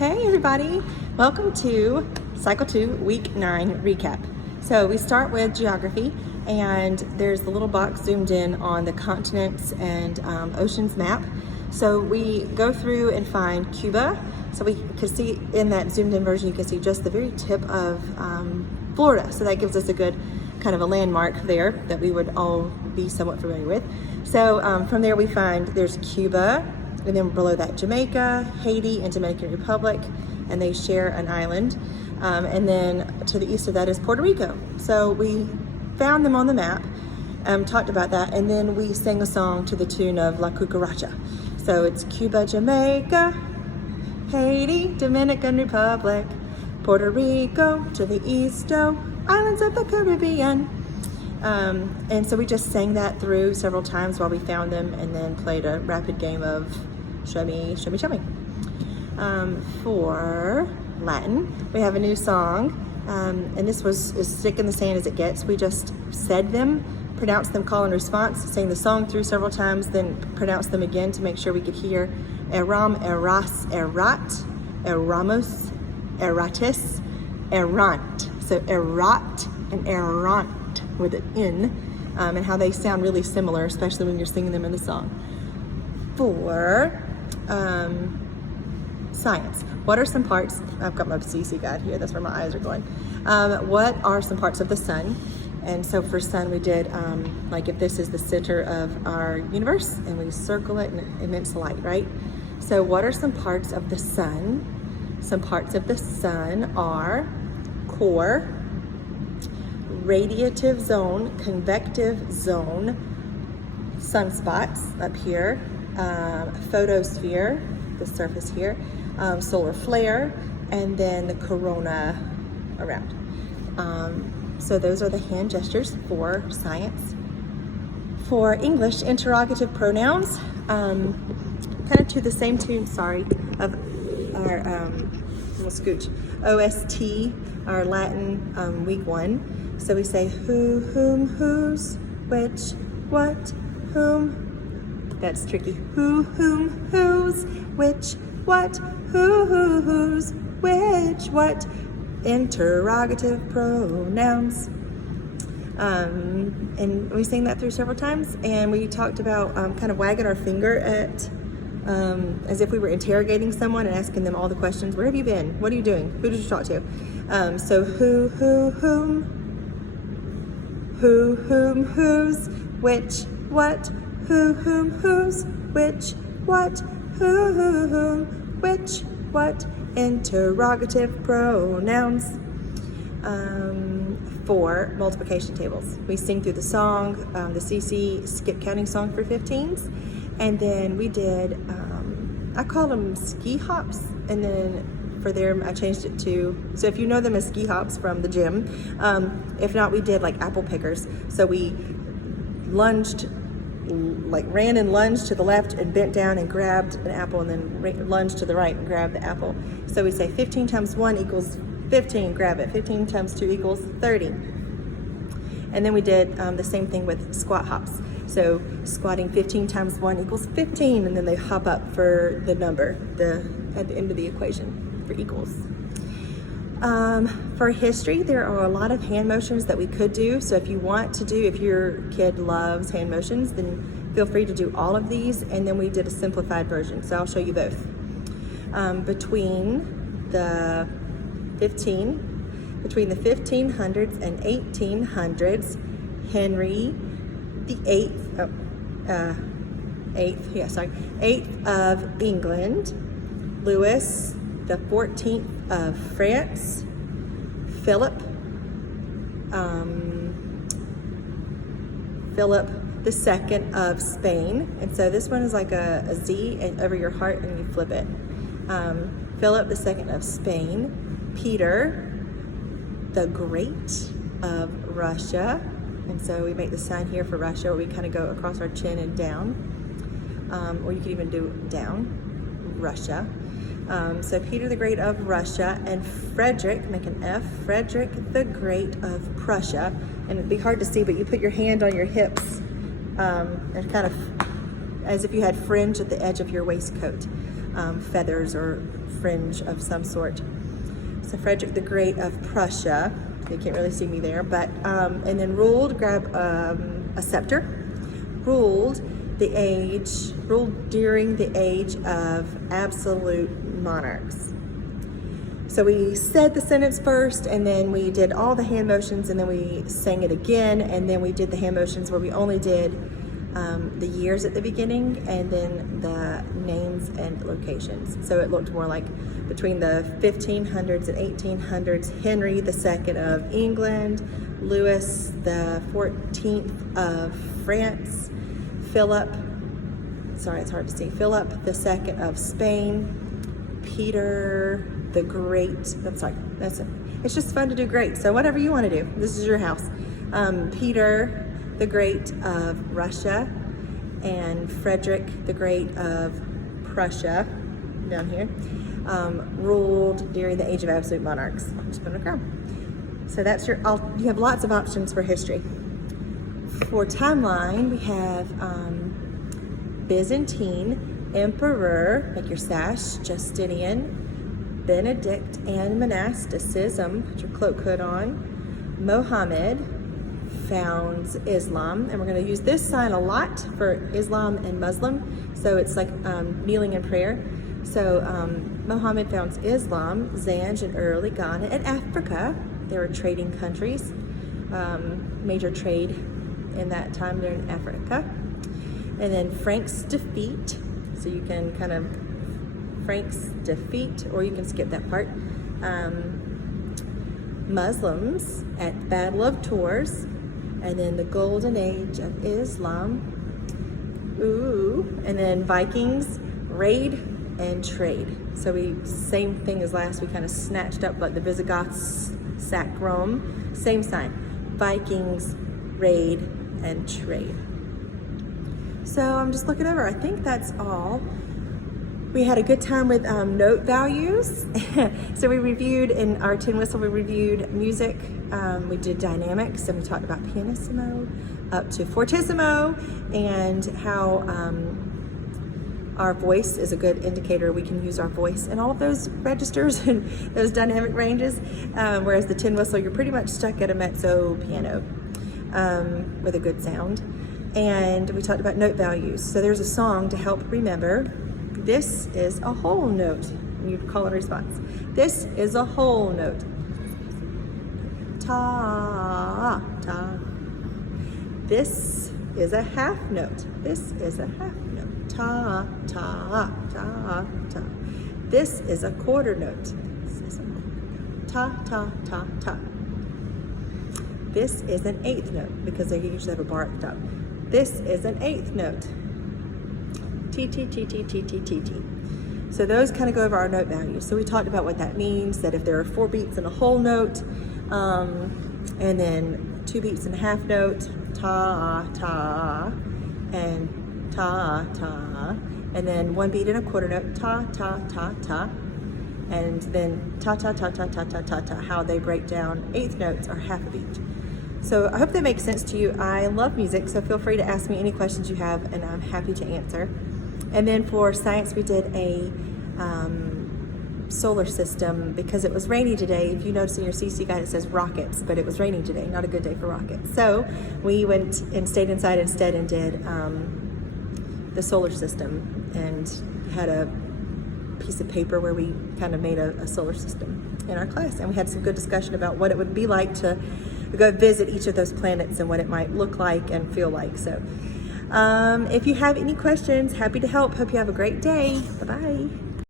Hey everybody, welcome to Cycle 2 Week 9 recap. So we start with geography, and there's the little box zoomed in on the continents and oceans map. So we go through and find Cuba. So we can see in that zoomed in version, you can see just the very tip of Florida. So that gives us a good kind of a landmark there that we would all be somewhat familiar with. So from there we find there's Cuba, and then below that Jamaica, Haiti, and Dominican Republic, and they share an island. And then to the east of that is Puerto Rico. So we found them on the map, talked about that, and then we sang a song to the tune of La Cucaracha. So it's Cuba, Jamaica, Haiti, Dominican Republic, Puerto Rico, to the east, islands of the Caribbean. And so we just sang that through several times while we found them, and then played a rapid game of show me, show me, show me. For Latin, we have a new song, and this was as stick in the sand as it gets. We just said them, pronounced them call and response, sang the song through several times, then pronounced them again to make sure we could hear eram, eras, erat, eramos, eratis, errant. So erat and errant with an N, and how they sound really similar, especially when you're singing them in the song. For science, what are some parts, I've got my CC guide here, that's where my eyes are going. What are some parts of the sun? And so for sun, we did, like if this is the center of our universe and we circle it and it emits light, right? So what are some parts of the sun? Some parts of the sun are core, radiative zone, convective zone, sunspots up here, photosphere, the surface here, solar flare, and then the corona around. So those are the hand gestures for science. For English, interrogative pronouns, kind of to the same tune, of our, we'll scooch, OST, our Latin week 1. So we say who, whom, whose, which, what, whom. That's tricky. Who, whom, whose, which, what, who, whose, which, what. Interrogative pronouns. And we sang that through several times, and we talked about kind of wagging our finger at, as if we were interrogating someone and asking them all the questions. Where have you been? What are you doing? Who did you talk to? So who, whom, whose, which, what, who, whom, whose, which, what, who, whom, which, what. Interrogative pronouns. For multiplication tables, we sing through the song, the CC skip counting song for 15s, and then we did, I called them ski hops, and then for them I changed it to, so if you know them as ski hops from the gym, if not, we did like apple pickers. So we lunged, like ran and lunged to the left and bent down and grabbed an apple, and then lunged to the right and grabbed the apple. So we say 15 times 1 equals 15, grab it. 15 times 2 equals 30. And then we did the same thing with squat hops. So squatting 15 times 1 equals 15, and then they hop up for the number at the end of the equation for equals. For history, there are a lot of hand motions that we could do. So if you want to do, if your kid loves hand motions, then feel free to do all of these. And then we did a simplified version. So I'll show you both. Between the 1500s and 1800s, Henry the eighth of England, Louis the 14th of France, Philip the second of Spain. And so this one is like a Z and over your heart, and you flip it. Philip the second of Spain, Peter the Great of Russia. And so we make the sign here for Russia, where we kind of go across our chin and down, or you could even do down, Russia. So Peter the Great of Russia, and Frederick, make an F, Frederick the Great of Prussia. And it'd be hard to see, but you put your hand on your hips, and kind of as if you had fringe at the edge of your waistcoat. feathers or fringe of some sort. So Frederick the Great of Prussia, you can't really see me there, but, and then ruled, grab a scepter, ruled during the age of absolute monarchs. So we said the sentence first, and then we did all the hand motions, and then we sang it again, and then we did the hand motions where we only did the years at the beginning, and then the names and locations. So it looked more like between the 1500s and 1800s, Henry II of England, Louis the 14th of France, Philip II of Spain, Peter the Great, that's it. It's just fun to do great. So whatever you want to do, this is your house. Peter the Great of Russia, and Frederick the Great of Prussia, down here, ruled during the age of absolute monarchs. I'm just putting a crown. So that's you have lots of options for history. For timeline, we have Byzantine Emperor, make your sash, Justinian, Benedict and monasticism, put your cloak hood on, Mohammed founds Islam, and we're going to use this sign a lot for Islam and Muslim, so it's like kneeling in prayer. So Mohammed founds Islam, Zanj and early Ghana and Africa. They were trading countries, major trade in that time there in Africa. And then Frank's defeat, so you can kind of Frank's defeat, or you can skip that part. Muslims at Battle of Tours, and then the Golden Age of Islam. And then Vikings, raid and trade. So same thing as last, we kind of snatched up like the Visigoths sacked Rome, same sign, Vikings, raid and trade. So I'm just looking over, I think that's all. We had a good time with note values. So we reviewed, in our tin whistle, we reviewed music, we did dynamics, and we talked about pianissimo up to fortissimo, and how our voice is a good indicator. We can use our voice in all of those registers and those dynamic ranges, whereas the tin whistle, you're pretty much stuck at a mezzo piano with a good sound. And we talked about note values. So there's a song to help remember. This is a whole note. You call and response. This is a whole note. Ta, ta. This is a half note. This is a half note. Ta, ta, ta, ta. This is a quarter note. This is a quarter note. Ta, ta, ta, ta. This is an eighth note, because they usually have a bar at the top. This is an eighth note. T, T, T, T, T, T, T, T. So those kind of go over our note values. So we talked about what that means, that if there are 4 beats in a whole note, and then 2 beats in a half note, ta, ta, and ta, ta, and then 1 beat in a quarter note, ta, ta, ta, ta, and then ta, ta, ta, ta, ta, ta, ta, ta, how they break down eighth notes or half a beat. So I hope that makes sense to you. I love music, so feel free to ask me any questions you have, and I'm happy to answer. And then for science, we did a solar system, because it was rainy today. If you notice in your CC guide, it says rockets, but it was raining today, not a good day for rockets. So we went and stayed inside instead and did the solar system, and had a piece of paper where we kind of made a solar system in our class. And we had some good discussion about what it would be like to go visit each of those planets and what it might look like and feel like. So if you have any questions, happy to help. Hope you have a great day. Bye-bye.